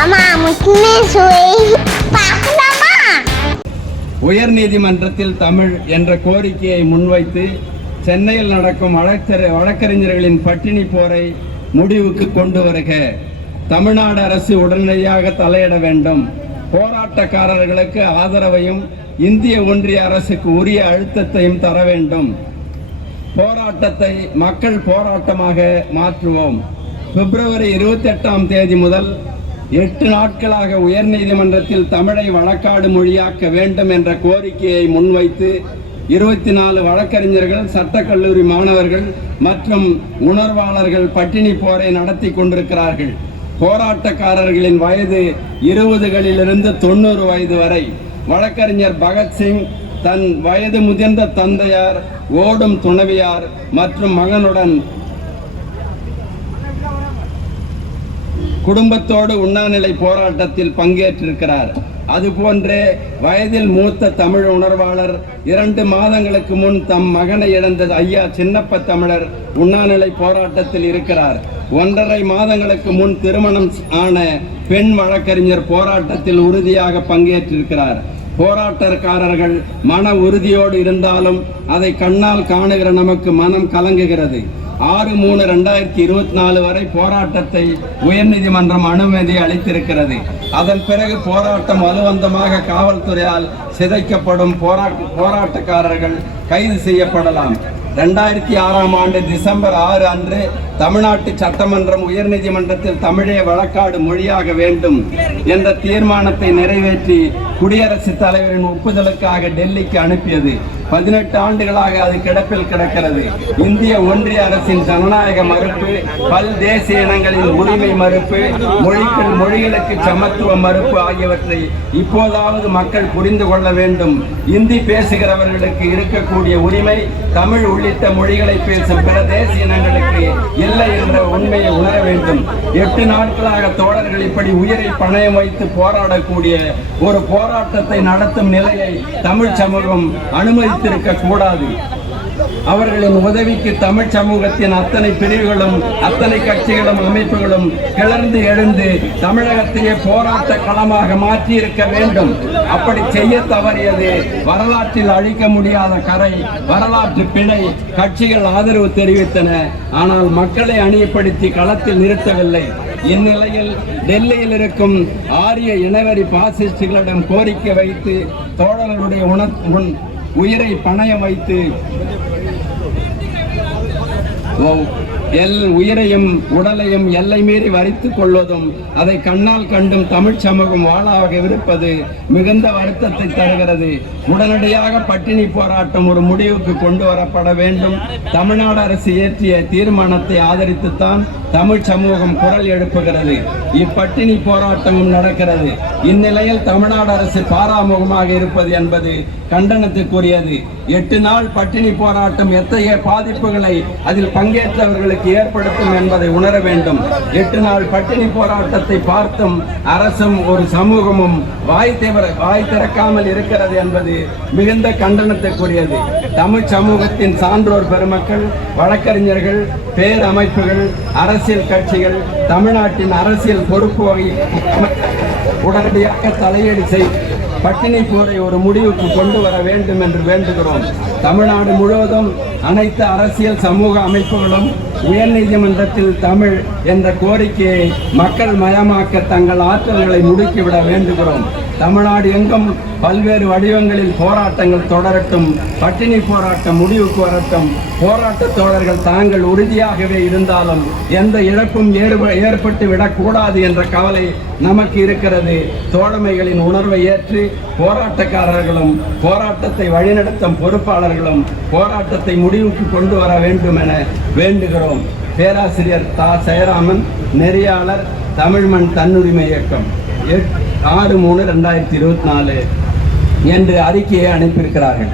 அம்மா உயர் நீதிமன்றத்தில் தமிழ் என்ற கோரிக்கையை முன்வைத்து சென்னையில் நடக்கும் வழக்கறி வழக்கறிஞர்களின் பட்டினி போரை முடிவுக்கு கொண்டு வருக. தமிழ்நாடு அரசு உடனடியாக தலையிட வேண்டும். போராட்டக்காரர்களுக்கு ஆதரவையும் இந்திய ஒன்றிய அரசுக்கு உரிய அழுத்தத்தையும் தர வேண்டும். போராட்டத்தை மக்கள் போராட்டமாக மாற்றுவோம். பிப்ரவரி இருபத்தி எட்டாம் தேதி முதல் எட்டு நாட்களாக உயர்நீதிமன்றத்தில் தமிழை வழக்காடு மொழியாக்க வேண்டும் என்ற கோரிக்கையை முன்வைத்து இருபத்தி நாலு வழக்கறிஞர்கள் சட்டக்கல்லூரி மாணவர்கள் மற்றும் உணர்வாளர்கள் பட்டினி போரை நடத்தி கொண்டிருக்கிறார்கள். போராட்டக்காரர்களின் வயது இருபதுகளிலிருந்து தொண்ணூறு வயது வரை. வழக்கறிஞர் பகத்சிங் தன் வயது முதிர்ந்த தந்தையார் ஓடும் துணைவியார் மற்றும் மகனுடன் குடும்பத்தோடு உண்ணாநிலை போராட்டத்தில் பங்கேற்றிருக்கிறார். அதுபோன்றே வயதில் மூத்த தமிழ் உணர்வாளர் இரண்டு மாதங்களுக்கு முன் தம் மகனை இழந்த ஐயா சின்னப்ப தமிழர் உண்ணாநிலை போராட்டத்தில் இருக்கிறார். ஒன்றரை மாதங்களுக்கு முன் திருமணம் ஆன பெண் வழக்கறிஞர் போராட்டத்தில் உறுதியாக பங்கேற்றிருக்கிறார். போராட்டக்காரர்கள் மன உறுதியோடு இருந்தாலும் அதை கண்ணால் காணுகிற நமக்கு மனம் கலங்குகிறது. ஆறு மூணு ரெண்டாயிரத்தி இருபத்தி நாலு வரை போராட்டத்தை உயர்நீதிமன்றம் அனுமதி அளித்திருக்கிறது. அதன் பிறகு போராட்டம் வலுவந்தமாக காவல்துறையால் சிதைக்கப்படும் போராட்ட போராட்டக்காரர்கள் கைது செய்யப்படலாம். ரெண்டாயிரத்தி ஆறாம் ஆண்டு டிசம்பர் ஆறு அன்று தமிழ்நாட்டு சட்டமன்றம் உயர்நீதிமன்றத்தில் தமிழே வழக்காடு மொழியாக வேண்டும் என்ற தீர்மானத்தை நிறைவேற்றி குடியரசுத் தலைவரின் ஒப்புதலுக்காக டெல்லிக்கு அனுப்பியது. பதினெட்டு ஆண்டுகளாக அது கிடப்பில் கிடக்கிறது. இந்திய ஒன்றிய அரசின் ஜனநாயக மறுப்பு பல் தேசிய இனங்களின் உரிமை மறுப்பு மொழிகள் மொழிகளுக்கு சமத்துவ மறுப்பு ஆகியவற்றை இப்போதாவது மக்கள் புரிந்து கொள்ள வேண்டும். இந்தி பேசுகிறவர்களுக்கு இருக்கக்கூடிய உரிமை தமிழ் உள்ளிட்ட மொழிகளை பேசும் பிற தேசிய இனங்களுக்கு இல்லை என்ற உண்மையை உணர வேண்டும். எட்டு நாட்களாக தோழர்கள் இப்படி உயிரை பணயம் வைத்து போராடக்கூடிய ஒரு போராட்டத்தை நடத்தும் நிலையை தமிழ் சமூகம் அனுமதி காத்திருக்க கூடாது அவர்களின் உதவிக்கு தமிழ் சமூகத்தின் அத்தனை பிரிவுகளும் அத்தனை கட்சிகளும் அமைப்புகளும் கிளர்ந்து எழுந்து தமிழகத்தையே போராட்ட களமாக மாற்றி இருக்க வேண்டும். அப்படி செய்ய தவறியது வரலாற்றில் அழிக்க முடியாத கரை வரலாற்று பிழை கட்சிகள் ஆதரவு தெரிவித்தன. ஆனால் மக்களை அணியப்படுத்தி களத்தில் நிறுத்தவில்லை. இந்நிலையில் டெல்லியில் இருக்கும் ஆரிய இனவரி பாசிஸ்டுகளிடம் கோரிக்கை வைத்து தோழர்களுடைய உண உன் உயிரை பணயம் வைத்து. ஓ- எல் உயிரையும் உடலையும் எல்லை மீறி வரித்துக் கொள்வதும் அதை கண்ணால் கண்டும் தமிழ் சமூகம் வாழாக இருப்பது மிகுந்த வருத்தத்தை தருகிறது. உடனடியாக பட்டினி போராட்டம் ஒரு முடிவுக்கு கொண்டு வரப்பட வேண்டும். தமிழ்நாடு அரசு இயற்றிய தீர்மானத்தை ஆதரித்துத்தான் தமிழ் சமூகம் குரல் எழுப்புகிறது. இப்பட்டினி போராட்டமும் நடக்கிறது. இந்நிலையில் தமிழ்நாடு அரசு பாராமுகமாக இருப்பது என்பது கண்டனத்துக்குரியது. எட்டு நாள் பட்டினி போராட்டம் எத்தகைய பாதிப்புகளை அதில் பங்கேற்றவர்களுக்கு ஏற்படுத்தும் என்பதை உணர வேண்டும். எட்டு நாள் பட்டினி போராட்டத்தை பார்த்தும் அரசும் ஒரு சமூகமும் வாய் வாய் திறக்காமல் இருக்கிறது என்பது மிகுந்த கண்டனத்துக்குரியது தமிழ் சமூகத்தின் சான்றோர் பெருமக்கள் வழக்கறிஞர்கள் பேரமைப்புகள் அரசியல் கட்சிகள் தமிழ்நாட்டின் அரசியல் பொறுப்பு வகை உடனடியாக தலையீடு செய். பட்டினி போரை ஒரு முடிவுக்கு கொண்டு வர வேண்டும் என்று வேண்டுகிறோம். தமிழ்நாடு முழுவதும் அனைத்து அரசியல் சமூக அமைப்புகளும் உயர்நீதிமன்றத்தில் தமிழ் என்ற கோரிக்கையை மக்கள் மயமாக்க தங்கள் ஆற்றல்களை முடுக்கிவிட வேண்டுகிறோம். தமிழ்நாடு எங்கும் பல்வேறு வடிவங்களில் போராட்டங்கள் தொடரட்டும் பட்டினி போராட்டம் முடிவுக்கு வரட்டும். போராட்ட தோழர்கள் தாங்கள் உறுதியாகவே இருந்தாலும் எந்த இழப்பும் ஏற்ப- ஏற்பட்டு விடக்கூடாது என்ற கவலை நமக்கு இருக்கிறது. தோழமைகளின் உணர்வை ஏற்று போராட்டக்காரர்களும் போராட்டத்தை வழிநடத்தும் பொறுப்பாளர்களும் போராட்டத்தை முடிவுக்கு கொண்டு வர வேண்டும் என வேண்டுகிறோம். பேராசிரியர் தா. ஜெயராமன் நெறியாளர் தமிழ்மண் தன்னுரிமை இயக்கம். ஆறு மூணு ரெண்டாயிரத்தி இருபத்தி நாலு என்று அறிக்கையை அனுப்பியிருக்கிறார்கள்.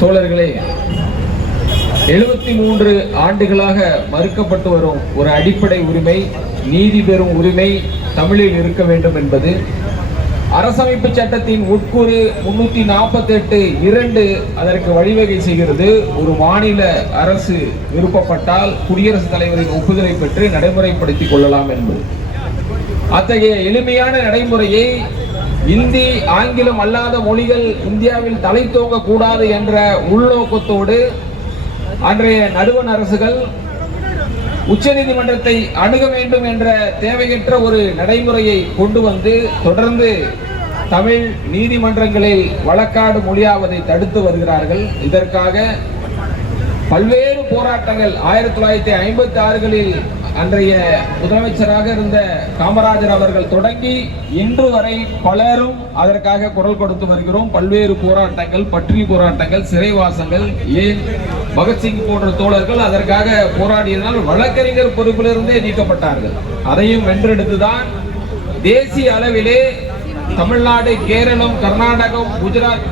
தோழர்களே எழுபத்தி மூன்று ஆண்டுகளாக மறுக்கப்பட்டு வரும் ஒரு அடிப்படை உரிமை நீதி பெறும் உரிமை தமிழில் இருக்க வேண்டும் என்பது அரசமைப்பு சட்டத்தின் உட்கூறு முன்னூத்தி நாற்பத்தி எட்டு இரண்டு அதற்கு வழிவகை செய்கிறது. ஒரு மாநில அரசு விருப்பப்பட்டால் குடியரசுத் தலைவரின் ஒப்புதலை பெற்று நடைமுறைப்படுத்திக் கொள்ளலாம் என்பது. அத்தகைய எளிமையான நடைமுறையை இந்தி ஆங்கிலம் அல்லாத மொழிகள் இந்தியாவில் தலை கூடாது என்ற உள்நோக்கத்தோடு அன்றைய நடுவண் அரசுகள் உச்சநீதிமன்றத்தை அணுக வேண்டும் என்ற தேவையற்ற ஒரு நடைமுறையை கொண்டு வந்து தொடர்ந்து தமிழ் நீதிமன்றங்களில் வழக்காடு மொழியாவதை தடுத்து வருகிறார்கள். இதற்காக பல்வேறு போராட்டங்கள் ஆயிரத்தி தொள்ளாயிரத்தி ஐம்பத்தி ஆறுகளில் அன்றைய முதலமைச்சராக இருந்த காமராஜர் அவர்கள் தொடங்கி இன்று வரை பலரும் அதற்காக குரல் கொடுத்து வருகிறோம். பல்வேறு போராட்டங்கள் பற்றி போராட்டங்கள் சிறைவாசங்கள் ஏன் பகத்சிங் போன்ற தோழர்கள் அதற்காக போராடியதனால் வழக்கறிஞர் பொறுப்பிலிருந்தே நீக்கப்பட்டார்கள். அதையும் வென்றெடுத்துதான் தேசிய அளவிலே தமிழ்நாடு கேரளம் கர்நாடகம் குஜராத்.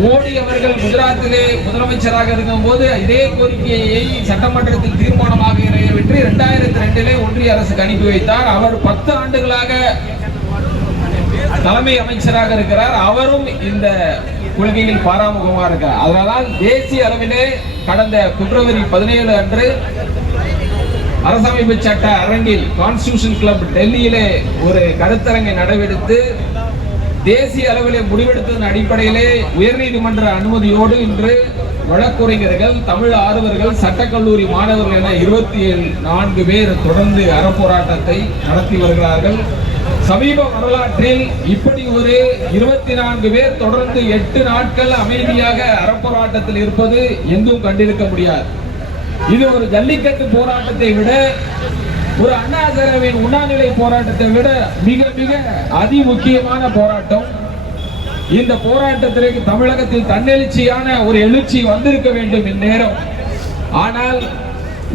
மோடி அவர்கள் குஜராத்திலே முதலமைச்சராக இருக்கும் போது இதே கோரிக்கையை சட்டமன்றத்தில் தீர்மானமாக நிறைவேற்றி இரண்டாயிரத்தி ரெண்டிலே ஒன்றிய அரசுக்கு அனுப்பி வைத்தார். அவர் பத்து ஆண்டுகளாக தலைமை அமைச்சராக இருக்கிறார். அவரும் இந்த கொள்கையில் பாராமுகமாக இருக்கிறார். அதனால் தேசிய அளவிலே கடந்த பிப்ரவரி பதினேழு அன்று அரசமைப்பு சட்ட அரங்கில் கான்ஸ்டியூஷன் கிளப் டெல்லியிலே ஒரு கருத்தரங்கை நடவெடுத்து தேசிய அளவிலே முடிவெடுத்ததன் அடிப்படையிலே உயர்நீதிமன்ற அனுமதியோடு இன்று வழக்குரைஞர்கள் தமிழ் ஆர்வர்கள் சட்டக்கல்லூரி மாணவர்கள் என இருபத்தி ஏழு நான்கு பேர் தொடர்ந்து அறப்போராட்டத்தை நடத்தி வருகிறார்கள். சமீப வரலாற்றில் இப்படி ஒரு இருபத்தி நான்கு பேர் தொடர்ந்து எட்டு நாட்கள் அமைதியாக அறப்போராட்டத்தில் இருப்பது எங்கும் கண்டிருக்க முடியாது. இது ஒரு ஜல்லிக்கட்டு போராட்டத்தை விட ஒரு அண்ணா ஹசாரேவின் உண்ணாநிலை போராட்டத்தை விட மிக மிக அதி முக்கியமான போராட்டம். இந்த போராட்டத்திற்கு தமிழகத்தில் தன்னெழுச்சியான ஒரு எழுச்சி வந்திருக்க வேண்டும் இந்நேரம். ஆனால்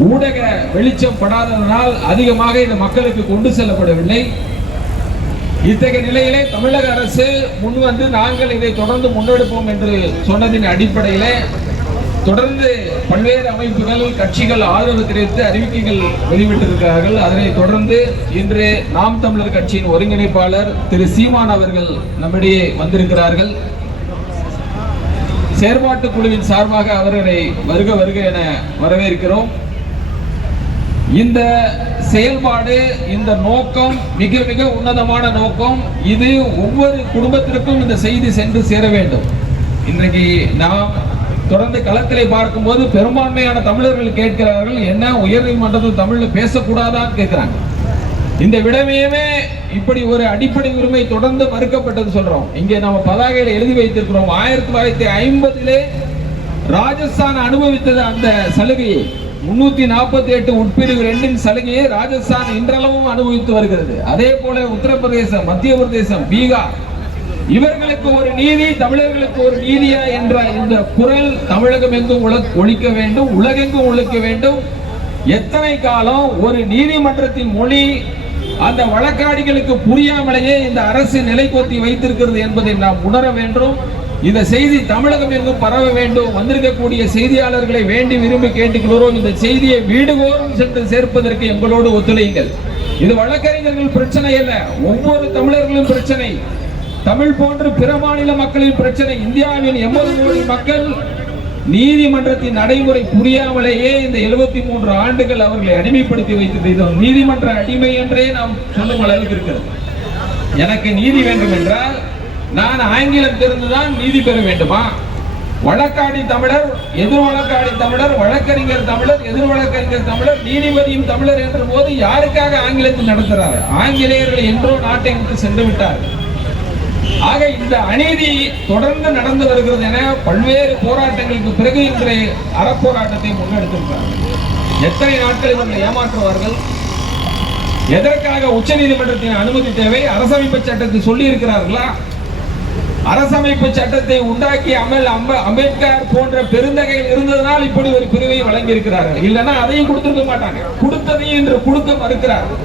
ஊடக வெளிச்சம் படாததனால் அதிகமாக இந்த மக்களுக்கு கொண்டு செல்லப்படவில்லை. இத்தகைய நிலையிலே தமிழக அரசு முன் வந்து நாங்கள் இதை தொடர்ந்து முன்னெடுப்போம் என்று சொன்னதின் அடிப்படையிலே தொடர்ந்து பல்வேறு அமைப்புகள் கட்சிகள் ஆதரவு தெரிவித்து அறிவிக்கைகள் வெளியிட்டிருக்கிறார்கள். அதனை தொடர்ந்து இன்று நாம் தமிழர் கட்சியின் ஒருங்கிணைப்பாளர் திரு சீமான் அவர்கள் நம்மிடையே வந்திருக்கிறார்கள். செயற்பாட்டு குழுவின் சார்பாக அவர்களை வருக வருக என வரவேற்கிறோம். இந்த செயல்பாடு இந்த நோக்கம் மிக மிக உன்னதமான நோக்கம் இது ஒவ்வொரு குடும்பத்திற்கும் இந்த செய்தி சென்று சேர வேண்டும். இன்றைக்கு நாம் தொடர்ந்து களத்திலே பார்க்கும்போது பெரும்பான்மையான தமிழர்கள் கேட்கிறார்கள் என்ன உயர்நீதிமன்றத்தில் தமிழில் பேசக்கூடாதான்னு கேட்கிறாங்க. இந்த விடமையுமே இப்படி ஒரு அடிப்படை உரிமை தொடர்ந்து மறுக்கப்பட்டது சொல்றோம். இங்கே நம்ம பதாகையில எழுதி வைத்திருக்கிறோம். ஆயிரத்தி தொள்ளாயிரத்தி ஐம்பதிலே ராஜஸ்தான் அனுபவித்தது அந்த சலுகையை முன்னூத்தி நாற்பத்தி எட்டு உட்பிரிவு ரெண்டின் சலுகையை ராஜஸ்தான் இன்றளவும் அனுபவித்து வருகிறது. அதே போல உத்தரப்பிரதேசம் மத்திய பிரதேசம் பீகார். இவர்களுக்கு ஒரு நீதி தமிழர்களுக்கு ஒரு நீதியா என்ற இந்த குரல் தமிழகம் எங்கும் ஒழிக்க வேண்டும் உலகெங்கும் ஒழிக்க வேண்டும். எத்தனை காலம் ஒரு நீதிமன்றத்தின் மொழி அந்த வழக்காடிகளுக்கு புரியாமலேயே இந்த அரசு நிலைக்கொத்தி வைத்திருக்கிறது என்பதை நாம் உணர வேண்டும். இந்த செய்தி தமிழகம் எங்கும் பரவ வேண்டும். வந்திருக்கக்கூடிய செய்தியாளர்களை வேண்டி விரும்பி கேட்டுக்கொள்கிறோம். இந்த செய்தியை வீடுகோறும் சென்று சேர்ப்பதற்கு எங்களோடு ஒத்துழையுங்கள். இது வழக்கறிஞர்கள் பிரச்சனை அல்ல ஒவ்வொரு தமிழர்களும் பிரச்சனை. தமிழ் போன்ற பிற மாநில மக்களின் பிரச்சனை இந்தியாவின் எண்பது கோடி மக்கள் நீதிமன்றத்தின் நடைமுறை புரியாமலேயே இந்த 73 மூன்று ஆண்டுகள் அவர்களை அடிமைப்படுத்தி வைத்திருக்கிறோம் நீதிமன்ற அடிமை என்றே நாம் சொல்லும் அளவுக்கு இருக்கிறது. எனக்கு நீதி வேண்டும் என்றால் நான் ஆங்கிலம் தெரிந்துதான் நீதி பெற வேண்டுமா? வழக்காடி தமிழர் எதிர் வழக்காடி தமிழர் வழக்கறிஞர் தமிழர் எதிர் வழக்கறிஞர் தமிழர் நீதிபதியும் தமிழர் என்ற போது யாருக்காக ஆங்கிலத்தில் நடத்துகிறார் ஆங்கிலேயர்கள் என்றோ நாட்டை விட்டு சென்று விட்டார்கள். ஆக இந்த அநீதி தொடர்ந்து நடந்து வருகிறது என பல்வேறு போராட்டங்களுக்கு பிறகு இன்றைய அறப்போராட்டத்தை முன்னெடுத்திருக்கிறார்கள் எத்தனை நாட்கள் இவர்கள் ஏமாற்றுவார்கள்? எதற்காக உச்ச நீதிமன்றத்தின் அனுமதி தேவை? அரசமைப்பு சட்டத்தை சொல்லி இருக்கிறார்களா அரசமைப்பு சட்டத்தை உண்டாக்கிய அமல் அம்ப அம்பேத்கர் போன்ற பெருந்தகையில் இருந்ததனால் இப்படி ஒரு பிரிவை வழங்கி இருக்கிறார்கள் இல்லைன்னா அதையும் கொடுத்திருக்க மாட்டாங்க. கொடுத்ததையும் இன்று கொடுக்க மறுக்கிறார்கள்.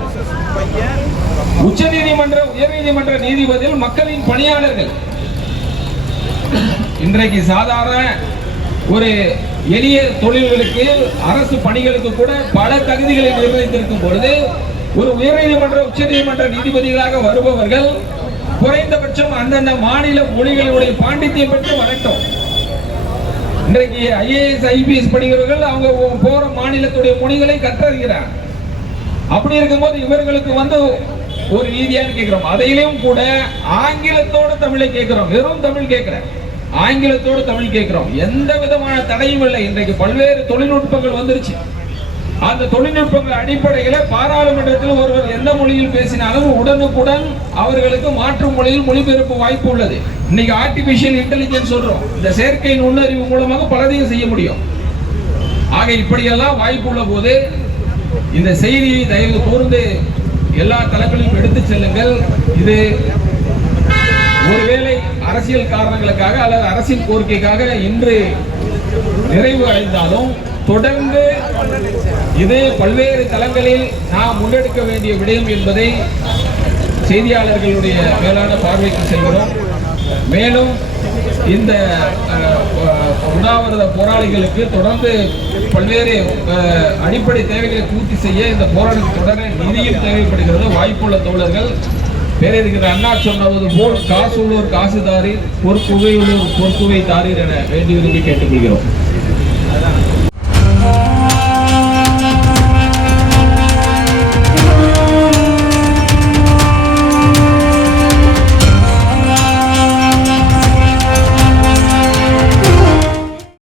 உச்ச நீதிமன்ற உயர் நீதிமன்ற நீதிபதிகள் மக்களின் பணியாளர்கள். இன்றைக்கு சாதாரண ஒரு எளிய தொழில்களுக்கு அரசு பணிகளுக்கு கூட பல தகுதிகளை நிர்ணயித்திருக்கும் பொழுது ஒரு உயர் நீதிமன்ற உச்ச நீதிமன்ற நீதிபதிகளாக வருபவர்கள் குறைந்தபட்சம் அந்தந்த மாநில மொழிகளுடைய பாண்டித்தியம் பெற்று வரட்டும். இன்றைக்கு ஐஏஎஸ் ஐபிஎஸ் படிக்கிறவர்கள் அவங்க போற மாநிலத்துடைய மொழிகளை கற்றறிகிறார் அப்படி இருக்கும்போது இவர்களுக்கு வந்து ஒரு ரீதியான கேட்கிறோம் அதையிலும் கூட ஆங்கிலத்தோட தமிழை கேட்கிறோம் வெறும் தமிழ் கேட்கிறேன் ஆங்கிலத்தோட தமிழ் கேட்கிறோம் எந்த விதமான தடையும் இல்லை. இன்றைக்கு பல்வேறு தொழில்நுட்பங்கள் வந்துருச்சு. அந்த தொழில்நுட்பங்கள் அடிப்படையில பாராளுமன்றத்தில் ஒருவர் எந்த மொழியில் பேசினாலும் உடனுக்குடன் அவர்களுக்கு மாற்று மொழியில் மொழிபெயர்ப்பு வாய்ப்பு உள்ளது. இன்னைக்கு ஆர்டிபிஷியல் இன்டெலிஜென்ஸ் சொல்றோம். இந்த செயற்கை நுண்ணறிவு மூலமாக பலதையும் செய்ய முடியும். ஆக இப்படியெல்லாம் வாய்ப்பு உள்ள போது இந்த செய்தியை தயவு கூர்ந்து எல்லா தளங்களிலும் எடுத்துச் செல்லுங்கள். இது ஒருவேளை அரசியல் காரணங்களுக்காக அல்லது அரசியல் கோரிக்கைக்காக இன்று நிறைவு அடைந்தாலும் தொடர்ந்து இது பல்வேறு தளங்களில் நாம் முன்னெடுக்க வேண்டிய விடயம் என்பதை செய்தியாளர்களுடைய மேலான பார்வைக்கு செல்கிறோம். மேலும் இந்த உண்ணாவிரத போராளிகளுக்கு தொடர்ந்து பல்வேறு அடிப்படை தேவைகளை பூர்த்தி செய்ய இந்த போராட்டம் தொடர நிதியும் தேவைப்படுகிறது. வாய்ப்புள்ள தோழர்கள் பேரறிஞர் அண்ணா சொன்னது போல் காசு உள்ளோர் காசுதாரி பொறுப்புகை உள்ளோர் பொறுப்புகை தாரீர் என வேண்டி விரும்பி கேட்டுக்கொள்கிறோம்.